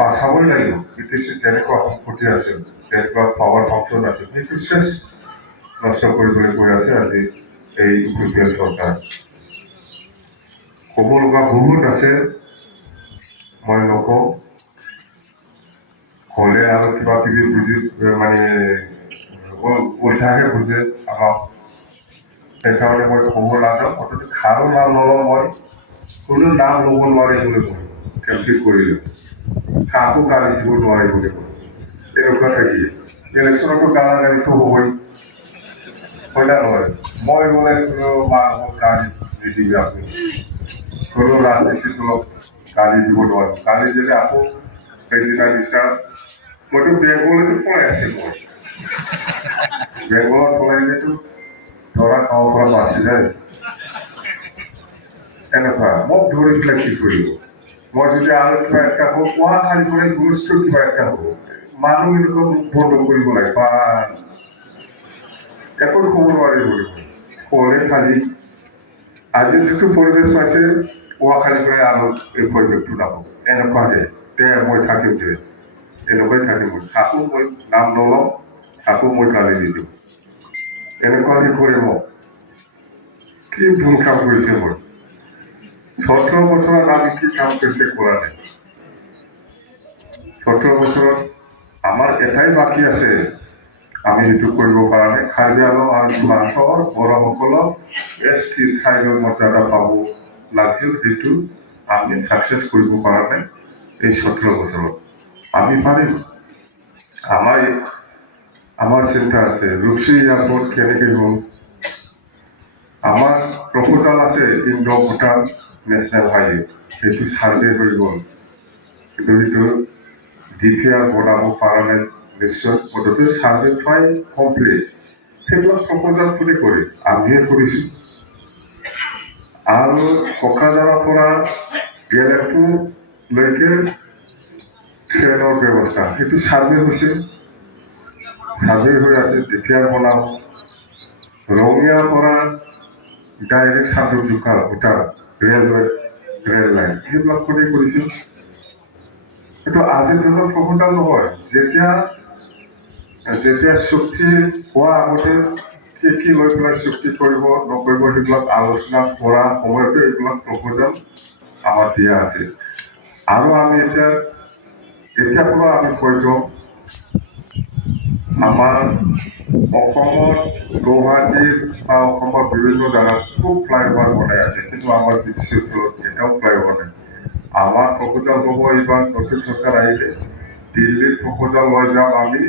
বাচাবই লাগিব বিটিচি যেনেকুৱা সম্পত্তি আছিল যেনেকুৱা পাৱাৰ ফাংচন আছিল সেইটো শেষ নষ্ট কৰিবলৈ গৈ আছে আজি এই UPL চৰকাৰ ক'ব লগা বহুত আছে মই নকওঁ হ'লে আৰু কিবা কিবি বুজি মানে উল্টাহে বুজে আমাক সেইকাৰণে মই ক'ব নাযাওঁ অথচ খাৰো নাম নলওঁ মই কোনো নাম ল'ব নোৱাৰে বুলি মই কেম্পেইন কৰিলোঁ কাকো গালি দিব নোৱাৰে বুলি কয় এনেকুৱা থাকি ইলেকশ্যনতো গালাগালিটো হ'বই হয় না নহয় মই বোলে কোনো মানুহক গালি নিদিবি আপুনি কোনো ৰাজনীতি দলক গালি দিব নোৱাৰোঁ গালি দিলে আকৌ সেইদিনা নিচিনা মইতো বেংগলতো পলাই আছিলোঁ মই বেংগলত পলাইলেতো ধৰা খাব পৰা বাচি যায় এনেকুৱা মোক ধৰি পেলাই কি কৰিব মই যদি আৰু কিবা এটা হওক কোৱা খালি কৰি গুৰুত্ব কিবা এটা হ'ব মানুহ এনেকুৱা মুখ বন্ধ কৰিব লাগে বা একো ক'ব নোৱাৰিব ক'লে খালি আজি যিটো পৰিৱেশ পাইছে কোৱা খালি কৰি আৰু এই পৰিৱেশটো নাপাব এনেকুৱাহে তে মই থাকিম দে এনেকুৱাই থাকিম কাকো মই নাম নলওঁ কাকো মই গালি নিদিওঁ এনেকুৱাহে কৰি মোক কি ভুল কাম কৰিছে মই 17 বছৰত আমি কি কাম কৰিছে কৰা নাই 17 বছৰত আমাৰ এটাই বাকী আছে আমি এইটো কৰিব পৰা নাই কাৰ্বি আংলং আৰু ডিমাচৰ বড়োসকলক ST ট্ৰাইবেল মৰ্যাদা পাব লাগিছিল সেইটো আমি ছাকচেছ কৰিব পৰা নাই এই 17 বছৰত আমি পাৰিম আমাৰ চিন্তা আছে ৰূপসী এয়াৰপোৰ্ট কেনেকৈ হ'ল আমাৰ প্ৰপোজাল আছে ইণ্ডো ভূটান নেশ্যনেল হাইৱে সেইটো ছাৰ্ভে হৈ গ'ল কিন্তু সেইটো DPR বনাব পৰা নাই নিশ্চয় পদ্ধতি ছাৰ্ভে প্ৰায় কমপ্লিট সেইবিলাক প্ৰপোজাল কোনে কৰে আমিয়ে কৰিছোঁ আৰু কোকৰাঝাৰৰ পৰা গেলেপুৰলৈকে ট্ৰেইনৰ ব্যৱস্থা সেইটো ছাৰ্ভে হৈছে ছাৰ্ভে হৈ আছে DPR বনাব ৰঙিয়াৰ পৰা ডাইৰেক্ট চান্দুক জোকা ভূটান ৰেল লাইন সেইবিলাক কোনে কৰিছিল এইটো আজিৰ দিনৰ প্ৰপোজাল নহয় যেতিয়া চুক্তি হোৱা আগতে কি লৈ পেলাই চুক্তি কৰিব নকৰিব সেইবিলাক আলোচনা কৰা সময়তে এইবিলাক প্ৰপোজাল আমাৰ দিয়া আছে আৰু আমি এতিয়া পৰা আমি কৈ দিওঁ আমাৰ অসমৰ গুৱাহাটীৰ বা অসমৰ বিভিন্ন জাগাত খুব ফ্লাইঅভাৰ বনাই আছে কিন্তু আমাৰ BTC অঞ্চলত এটাও ফ্লাইঅভাৰ নাই আমাৰ প্ৰপোজাল হ'ব এইবাৰ নতুন চৰকাৰ আহিলে দিল্লীত প্ৰপোজাল লৈ যাম আমি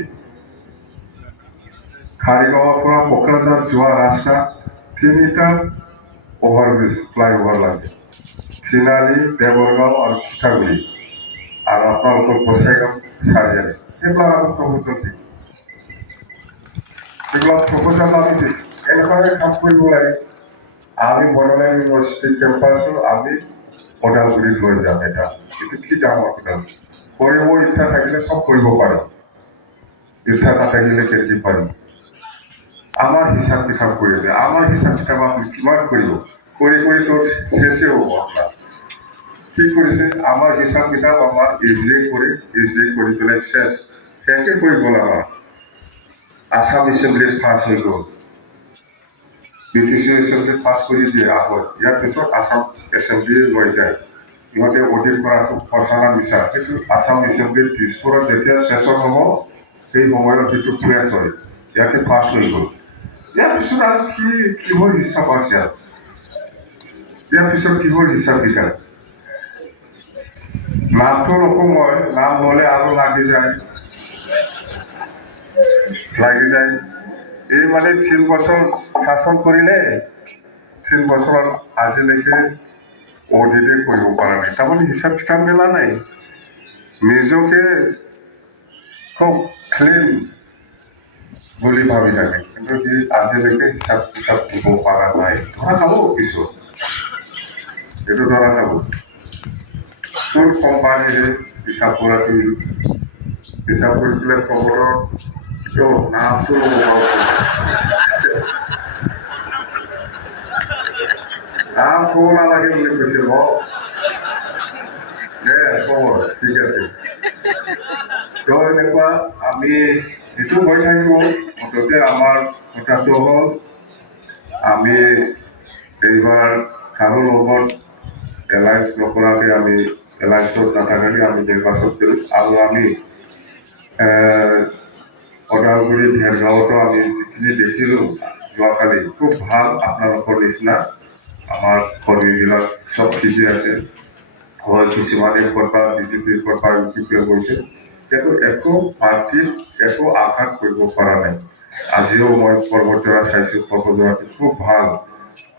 খাৰিগাঁৱৰ পৰা কোকৰাঝাৰ যোৱা ৰাস্তা 3টা অভাৰব্ৰিজ ফ্লাইঅভাৰ লাগে চিনালি দেৱৰগাঁও আৰু খিঠাগুৰি আৰু আপোনালোকৰ গোসাইগাঁও চাৰিআলি সেইবিলাক আমি প্ৰপোজাল দিম এইবিলাক প্ৰপোজাল আমি দিম এনেকুৱাকৈ কাম কৰিব লাগে আমি বড়োলেণ্ড ইউনিভাৰ্চিটি কেম্পাছটো আমি ওদালগুৰিত লৈ যাম এটা এইটো কি ডাঙৰ কথা কৰিব ইচ্ছা থাকিলে চব কৰিব পাৰোঁ ইচ্ছা নাথাকিলে কেনেকৈ পাৰিম আমাৰ হিচাপ কিতাপ কৰি আছে আমাৰ হিচাপ কিতাপ আপুনি কিমান কৰিব তো শেষে হ'ব আপোনাৰ কি কৰিছে আমাৰ হিচাপ কিতাপ আমাৰ ইজিয়ে কৰি পেলাই শেষে হৈ গ'ল আমাৰ আসাম এছেম্বলিত পাছ হৈ গ'ল BTC এছেম্বলিত পাছ কৰি দিয়ে আগত ইয়াৰ পিছত আসাম এছেম্বলিয়ে লৈ যায় ইহঁতে অডিট কৰাটো সঁচা মিছা কিন্তু আসাম এছেম্বলিত দিছপুৰত যেতিয়া ছেছন হ'ব সেই সময়ত যিটো প্ৰেছ হয় ইয়াতে পাছ হৈ গ'ল ইয়াৰ পিছত আৰু কিহৰ হিচাপ আছে আৰু ইয়াৰ পিছত কিহৰ হিচাপ কিতাপ নামটো নকওঁ মই নাম ল'লে আৰু লাগি যায় এই মানে 3 বছৰ শাসন কৰিলে 3 বছৰত আজিলৈকে অডিটে কৰিব পৰা নাই তাৰমানে হিচাপ কিতাপ মেলা নাই নিজকে খুব ক্লিন বুলি ভাবি থাকে কিন্তু সি আজিলৈকে হিচাপ কিতাপ দিব পৰা নাই ধৰা খাব পিছত এইটো ধৰা খাব কোন কোম্পানীৰে হিচাপ কৰাটো হিচাপ কৰি পেলাই খবৰৰ নামটো নাম ক'ব নালাগে বুলি কৈছে খবৰ ঠিক আছে তো এনেকুৱা আমি এইটো হৈ থাকিব মুঠতে আমাৰ কথাটো হ'ল আমি এইবাৰ কাৰো লগত এলায়েন্স নকৰাকৈ আমি এলায়েন্সত নাথাকাকৈ আমি নিৰ্বাচন কৰিম আৰু আমি ওদালগুৰি ভেৰগাঁৱতো আমি যিখিনি দেখিলোঁ যোৱাকালি খুব ভাল আপোনালোকৰ নিচিনা আমাৰ কৰ্মীবিলাক চব ঠিকেই আছে হয় কিছুমানে ক'ৰবাত বিজেপিৰ ক'ৰবাত ইউপিপিয়ে গৈছে কিন্তু একো পাৰ্টিত একো আঘাত কৰিব পৰা নাই আজিও মই পৰ্বতজোৰা চাইছোঁ পৰ্বতজোৰাটো খুব ভাল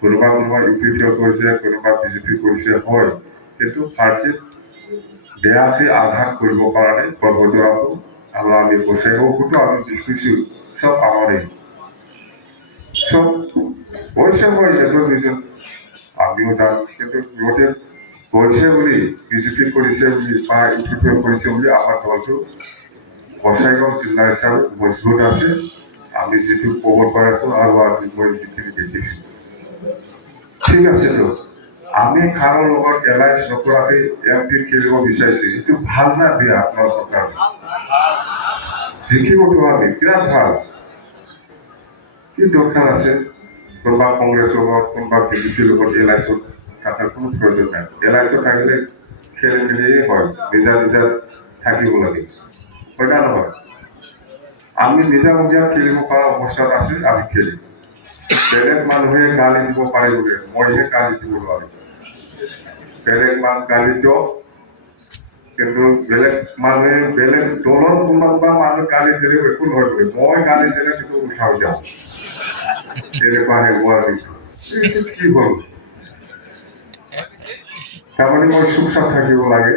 কোনোবা ইউপিপিয়ে কৰিছে কোনোবা বিজেপি কৰিছে হয় কিন্তু পাৰ্টিত বেয়াকৈ আঘাত কৰিব পৰা নাই পৰ্বতজোৰাটো আৰু আমি বছৰেকতো আমি ডিছকিছোঁ চব আমাৰেই চব কৈছে মই নিজৰ আমিও যাম কিন্তু সিহঁতে কৰিছে বুলি বিজেপি কৰিছে বুলি বা ইউপিপিয়ে কৰিছে বুলি আমাৰ দলটো বছাইগাঁও জিলা হিচাপে মজবুত আছে আমি যিটো ক'ব পাৰিছোঁ আৰু আজি মই যিখিনি দেখিছোঁ ঠিক আছেতো আমি কাৰো লগত এলায়েন্স নকৰাকৈ MP খেলিব বিচাৰিছোঁ এইটো ভাল না বেয়া আপোনালোকৰ কাৰণে দেখিবতো আমি বিৰাট ভাল কি দৰকাৰ আছে কোনোবা কংগ্ৰেছৰ লগত কোনোবা বিজেপিৰ লগত এলায়েন্সত থকাৰ কোনো প্ৰয়োজন নাই এলায়েন্সত থাকিলে খেলি মেলিয়ে হয় নিজা নিজা থাকিব লাগে হয় না নহয় আমি নিজাববীয়া খেলিব পৰা অৱস্থাত আছে আমি খেলিম বেলেগ মানুহে গালি দিব পাৰিবগৈ মইহে গালি দিব নোৱাৰিম বেলেগ মানুহ গালি দিয়ক কিন্তু বেলেগ মানুহে বেলেগ দলৰ কোনোবা মানুহ গালি দিলেও একো নহয় বোলে মই গালি দিলে কিন্তু উঠাও যাওঁ এনেকুৱা হেৰুৱা এইটো কি হ'ল তাৰমানে মই চুপচাপ থাকিব লাগে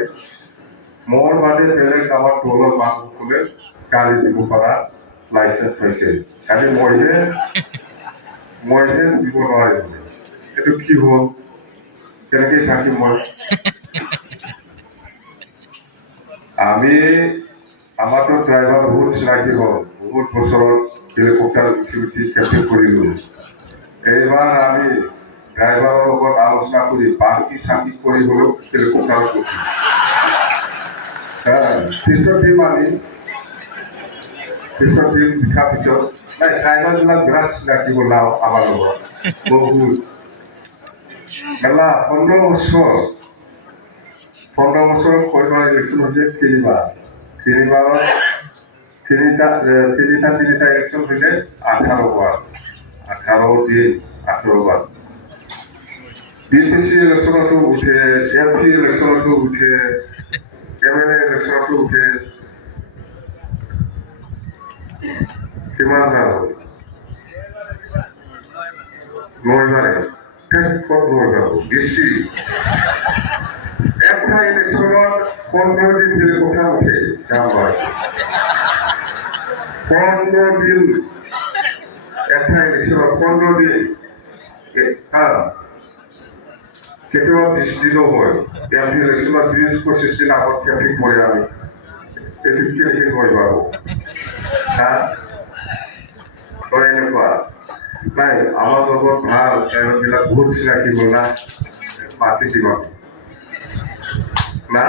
মোৰ বাদে বেলেগ আমাৰ দলৰ মানুহসকলে গালি দিব পৰা লাইচেঞ্চ পাইছে খালি মইহে দিব নোৱাৰিম এইটো কি হ'ল কেনেকৈ থাকিম মই আমি আমাৰতো ড্ৰাইভাৰ বহুত চিনাকি হ'ল বহুত বছৰত হেলিকপ্টাৰ উঠি কেম্পিং কৰিলোঁ এইবাৰ আমি ড্ৰাইভাৰৰ লগত আলোচনা কৰি বাকি চাকি কৰি হ'লেও হেলিকপ্টাৰত উঠিম পিছত দিম আমি পিছত দিম লিখাৰ পিছত নাই ড্ৰাইভাৰবিলাক বিৰাট চিনাকি হ'ল আমাৰ লগত বহুত মেলা 15 বছৰ কয়বাৰ ইলেকশ্যন হৈছে তিনিবাৰ তিনিটা ইলেকশ্যন হ'লে 18 বাৰ 18 বাৰ BTC ইলেকশ্যনতো উঠে MP ইলেকশ্যনতো উঠে MLA ইলেকশ্যনতো উঠে কিমান বাৰ হ'ল 9 বাৰে ক'ত 9 বাৰ বেছি একটা ইলেকশ্যনত 15 দিন হেলিকপ্টাৰ উঠে যাম হয় 15 দিন একটা ইলেকশ্যনত 15 দিন কেতিয়াবা 20 দিনো হয় MP ইলেকশ্যনত 20-25 দিন আগত কেম্পিং কৰে আমি এইটো কেনেকৈ হয় বাৰু এনেকুৱা নাই আমাৰ লগত ভাল ড্ৰাইভাৰবিলাক বহুত চিনাকি হ'ল না মাতি দিবা না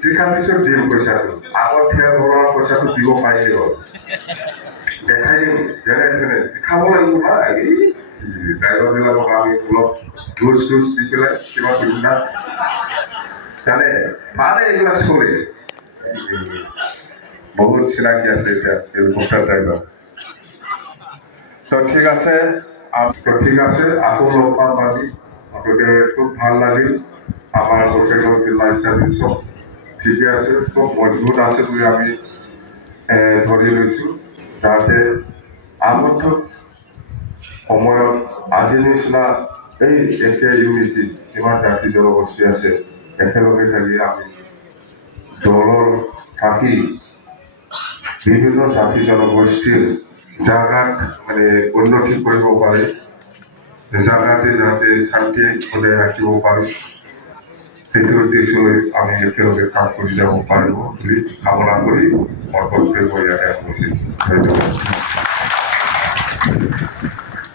যিখান পিছত দিম পইচাটো আগত থিয়া ধৰাৰ পইচাটো দিব পাৰিলে হ'ল দেখাই দিম যেনে তেনে খাব লাগিব না এই ড্ৰাইভাৰবিলাকক আমি অলপ ঘোচ দি পেলাই কিবা কৰিম না জানে পাৰে এইবিলাক চলে বহুত চিনাকি আছে এতিয়া হেলিকপ্টাৰ ড্ৰাইভাৰ তো ঠিক আছে আকৌ লগ পাম আমি মুঠতে খুব ভাল লাগিল আমাৰ বছৰেকত জিলা হিচাপে চব ঠিকে আছে খুব মজবুত আছে বুলি আমি ধৰি লৈছোঁ যাতে আগন্তুক সময়ত আজিৰ নিচিনা এই একে ইউনিটি যিমান জাতি জনগোষ্ঠী আছে একেলগে থাকি আমি দলৰ থাকি বিভিন্ন জাতি জনগোষ্ঠীৰ জাগাত মানে উন্নতি কৰিব পাৰে জাগাতে যাতে শান্তি বজাই ৰাখিব পাৰোঁ সেইটো উদ্দেশ্যলৈ আমি একেলগে কাম কৰি যাব পাৰিব বুলি কামনা কৰি মই বক্তব্য ইয়াতে সামৰিছোঁ ধন্যবাদ